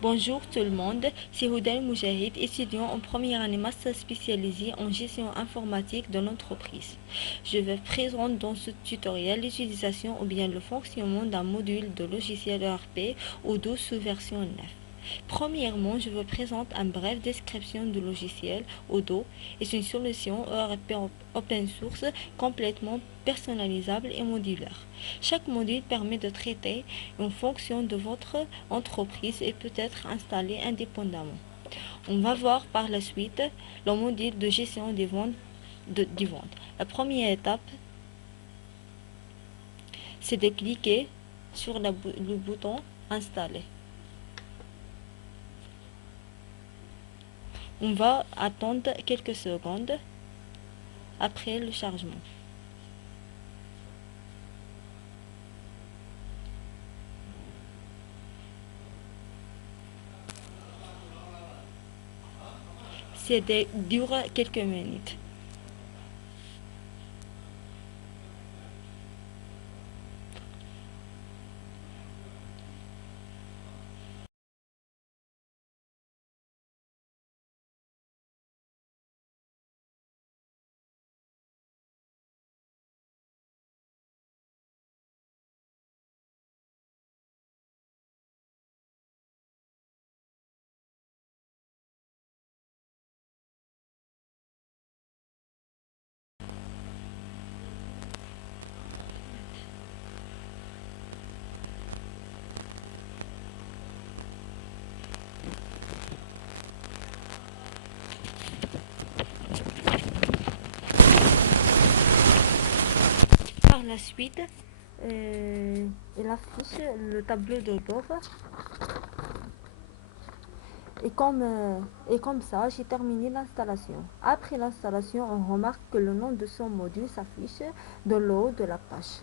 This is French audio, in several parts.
Bonjour tout le monde, c'est Houda Moujahid, étudiant en première année master spécialisé en gestion informatique de l'entreprise. Je vais présenter dans ce tutoriel l'utilisation ou bien le fonctionnement d'un module de logiciel ERP Odoo sous version 9. Premièrement, je vous présente une brève description du logiciel. Odoo est une solution ERP open source complètement personnalisable et modulaire. Chaque module permet de traiter une fonction de votre entreprise et peut être installé indépendamment. On va voir par la suite le module de gestion des ventes. La première étape, c'est de cliquer sur le bouton Installer. On va attendre quelques secondes après le chargement. Dure quelques minutes. Par la suite, il affiche le tableau de bord. Et comme ça, j'ai terminé l'installation. Après l'installation, on remarque que le nom de son module s'affiche dans le haut de la page.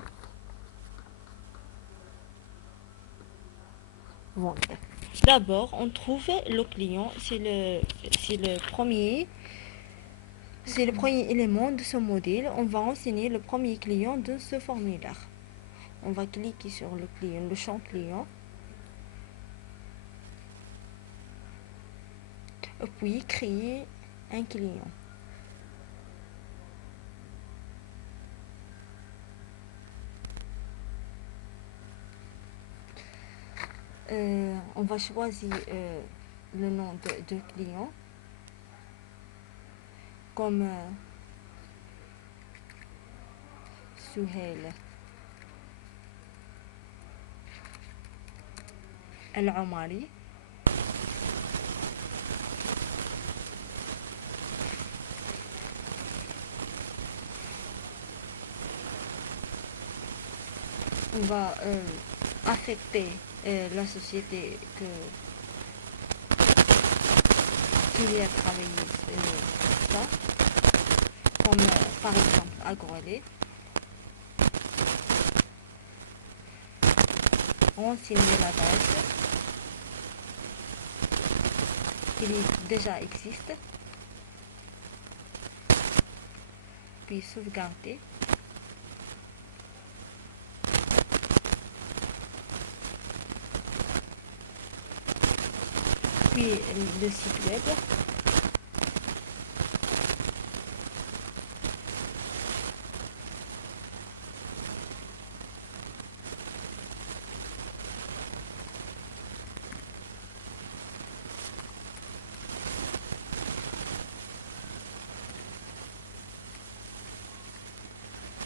Vente. D'abord, on trouve le client, c'est le premier élément de ce module. On va renseigner le premier client de ce formulaire. On va cliquer sur le client, le champ client. Puis créer un client. On va choisir le nom de client comme Souheil El-Omari. On va affecter la société qui a travaillé sur ça, comme par exemple Agrolé. Renseigner la base qui déjà existe, puis sauvegarder. Puis le site web.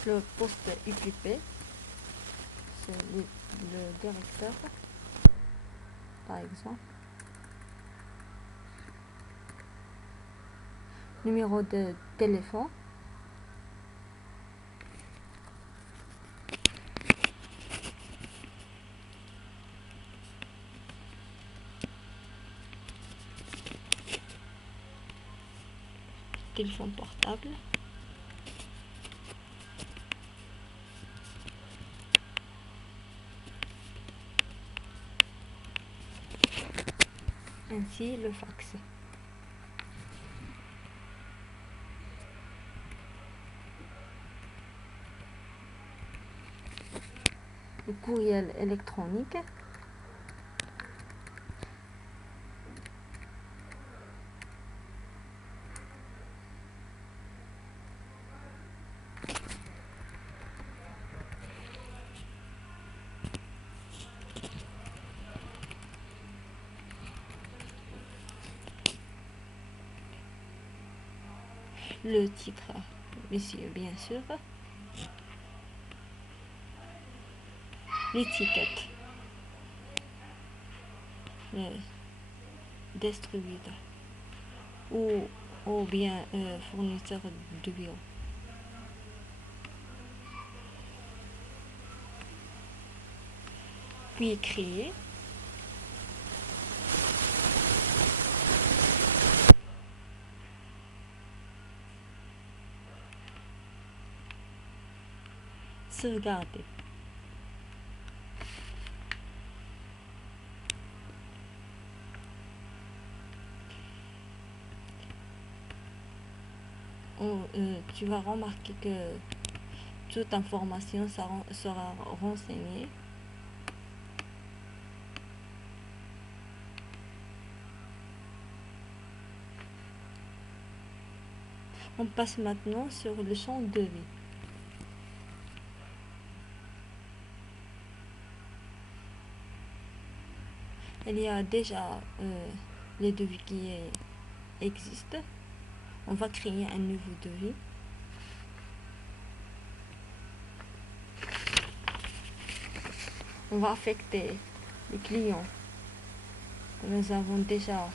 Le poste occupé, c'est le directeur, par exemple. Numéro de téléphone. Téléphone portable. Ainsi le fax. Le courriel électronique. le titre, monsieur, bien sûr, l'étiquette, le distributeur ou, ou bien fournisseur de bureau. Puis créer. Sauvegarder. Tu vas remarquer que toute information sera renseignée. On passe maintenant sur le champ de vie. Il y a déjà les devis qui existent. On va créer un nouveau devis. On va affecter les clients que nous avons déjà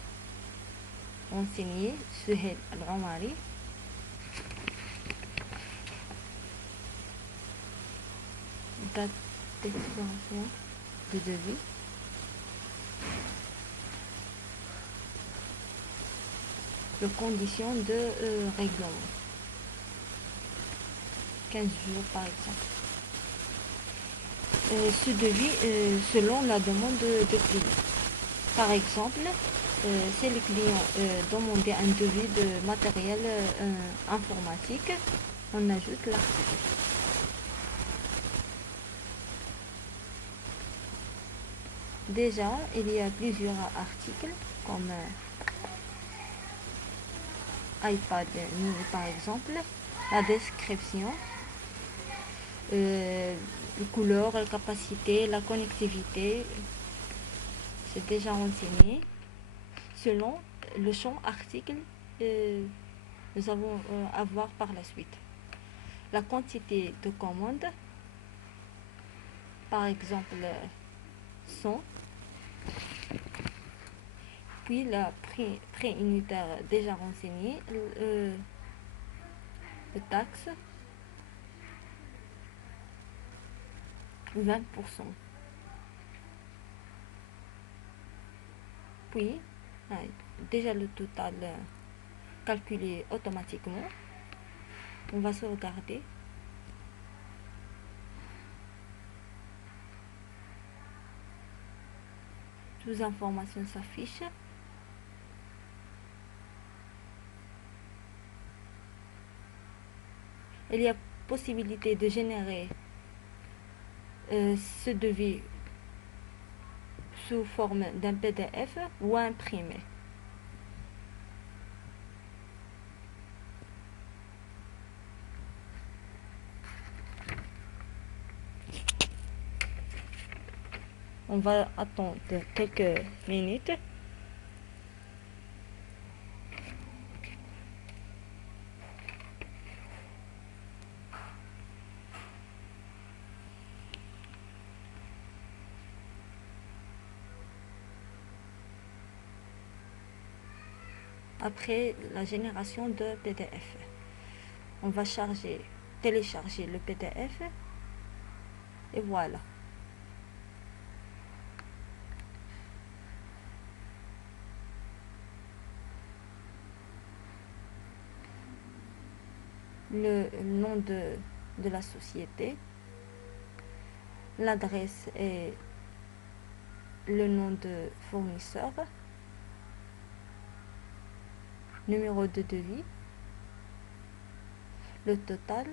renseignés, Suhail Al-Ghamari. Date d'expiration du devis. Les conditions de règlement. 15 jours par exemple. Ce devis selon la demande de client. Par exemple, si le client demandait un devis de matériel informatique, on ajoute l'article. Déjà, il y a plusieurs articles comme iPad mini par exemple, la description, les couleurs, la capacité, la connectivité, c'est déjà renseigné. Selon le champ article, nous allons avoir par la suite la quantité de commandes, par exemple 100, puis le prix unitaire déjà renseigné, le taxe 20%. Puis déjà le total calculé automatiquement. On va sauvegarder. Toutes les informations s'affichent. Il y a possibilité de générer ce devis sous forme d'un PDF ou imprimé. On va attendre quelques minutes. Après la génération de PDF, on va télécharger le PDF et voilà. Le nom de la société, l'adresse et le nom de fournisseur, numéro de devis, le total.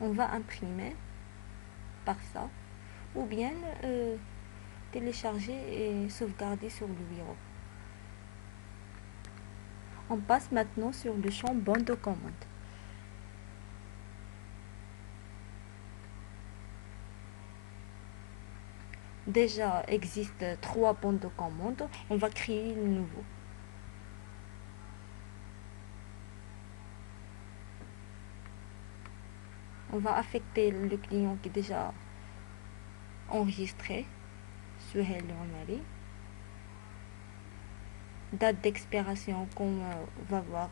On va imprimer par ça ou bien télécharger et sauvegarder sur le bureau. On passe maintenant sur le champ bon de commande. Déjà existe 3 bons de commande. On va créer le nouveau. on va affecter le client qui est déjà enregistré sur Hello Mali. Date d'expiration qu'on va voir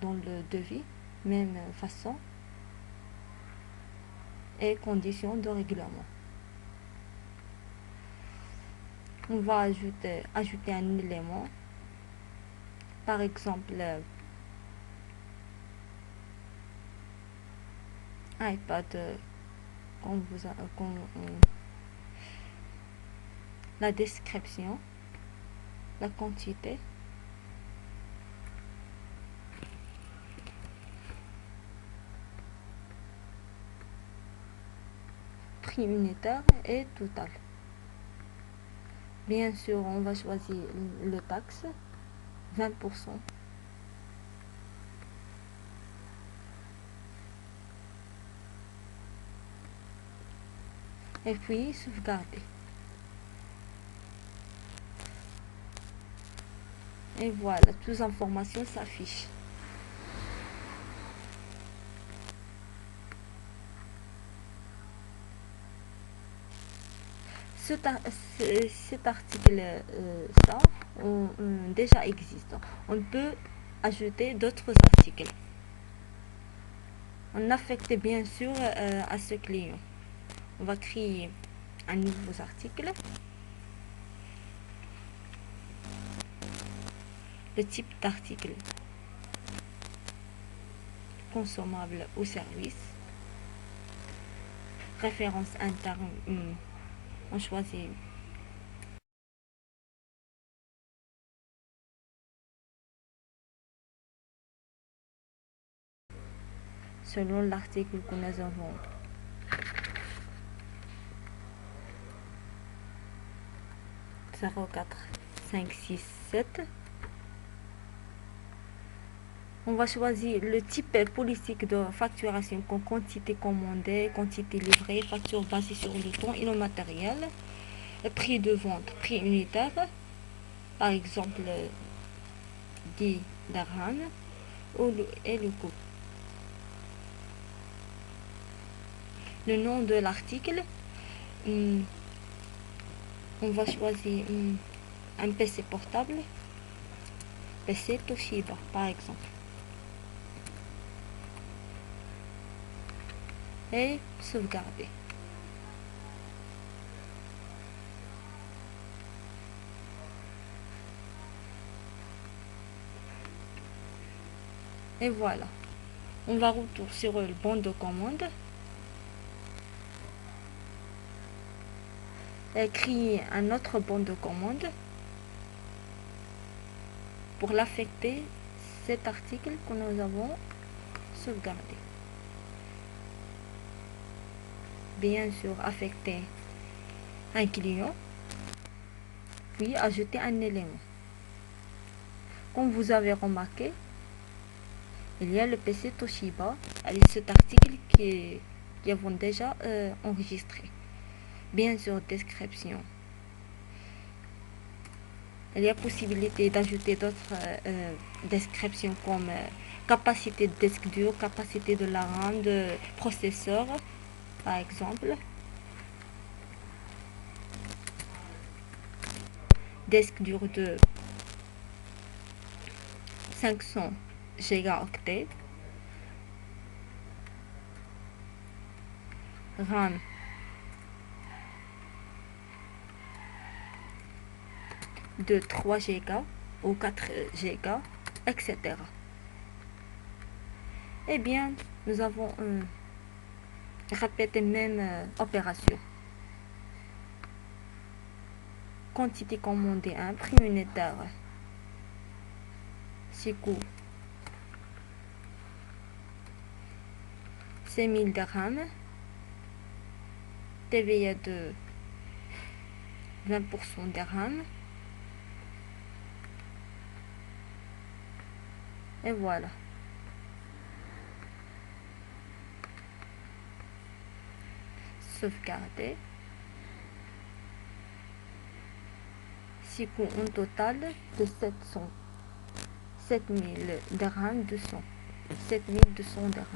dans le devis, même façon, et conditions de règlement. On va ajouter un élément, par exemple iPad, la description, la quantité, prix unitaire et total. Bien sûr, on va choisir le taxe, 20%. Et puis sauvegarder. Et voilà, toutes les informations s'affichent. Cet article déjà existe. On peut ajouter d'autres articles. On affecte bien sûr à ce client. On va créer un nouveau article. Le type d'article, consommable ou service. Référence interne, on choisit selon l'article que nous avons. Zéro 4 5 6 7. On va choisir le type politique de facturation comme quantité commandée, quantité livrée, facture basée sur le temps et le matériel, prix de vente, prix unitaire, par exemple 10 dirhams et le coût. Le nom de l'article, on va choisir un PC portable, PC Toshiba par exemple. Et sauvegarder. Et voilà. On va retourner sur le bon de commande. Et créer un autre bon de commande pour l'affecter cet article que nous avons sauvegardé. Bien sûr, affecter un client, puis ajouter un élément. Comme vous avez remarqué, il y a le PC Toshiba avec cet article qui avons déjà enregistré. Bien sûr, description. Il y a possibilité d'ajouter d'autres descriptions comme capacité de disque dur, capacité de la RAM, de processeur, par exemple. Disque dur de 500 gigaoctets. RAM de 3 Go ou 4 Go, etc. Eh bien, nous avons répété même opération. Quantité commandée, un prix unitaire, 6 coûts, 5000 dirhams, TVA de 20% dirhams. Et voilà. Sauvegarder. 6 coûts en total de 7000 dirhams 200. 7200 dirhams.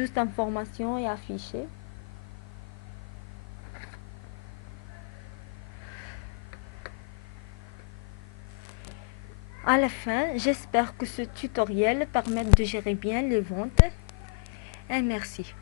Toute information est affichée. À la fin, j'espère que ce tutoriel permet de gérer bien les ventes et merci.